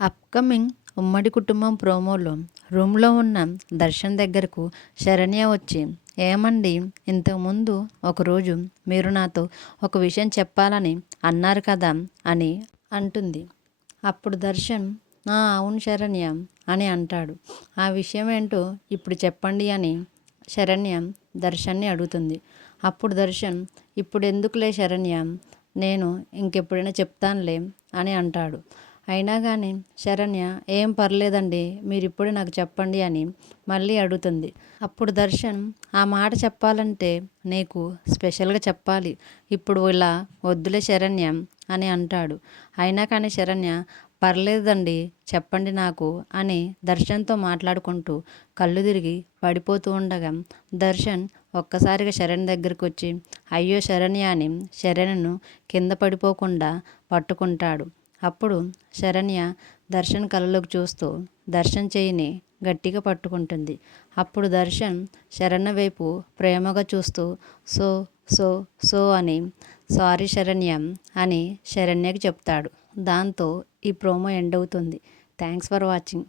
Upcoming ఉమ్మడి కుటుంబం ప్రోమోలో రూమ్లో ఉన్న దర్శన్ దగ్గరకు శరణ్య వచ్చి, ఏమండి, ఇంతకుముందు ఒకరోజు మీరు నాతో ఒక విషయం చెప్పాలని అన్నారు కదా అని అంటుంది. అప్పుడు దర్శన్, అవును శరణ్య అని అంటాడు. ఆ విషయం ఏంటో ఇప్పుడు చెప్పండి అని శరణ్య దర్శన్ని అడుగుతుంది. అప్పుడు దర్శన్, ఇప్పుడు ఎందుకులే శరణ్య, నేను ఇంకెప్పుడైనా చెప్తానులే అని అంటాడు. అయినా కానీ శరణ్య, ఏం పర్లేదండి, మీరు ఇప్పుడే నాకు చెప్పండి అని మళ్ళీ అడుగుతుంది. అప్పుడు దర్శన్, ఆ మాట చెప్పాలంటే నీకు స్పెషల్గా చెప్పాలి, ఇప్పుడు ఇలా వద్దులే శరణ్య అని అంటాడు. అయినా కానీ శరణ్య, పర్లేదండి చెప్పండి నాకు అని దర్శన్తో మాట్లాడుకుంటూ కళ్ళు తిరిగి పడిపోతూ ఉండగా దర్శన్ ఒక్కసారిగా శరణ్ దగ్గరికి వచ్చి, అయ్యో శరణ్య అని శరణ్యను కింద పడిపోకుండా పట్టుకుంటాడు. అప్పుడు శరణ్య దర్శన్ కళ్ళలోకి చూస్తూ దర్శన్ చేయిని గట్టిగా పట్టుకుంటుంది. అప్పుడు దర్శన్ శరణ్య వైపు ప్రేమగా చూస్తూ సో సో సో అని సారీ శరణ్య అని శరణ్యకి చెప్తాడు. దాంతో ఈ ప్రోమో ఎండ్ అవుతుంది. Thanks for watching.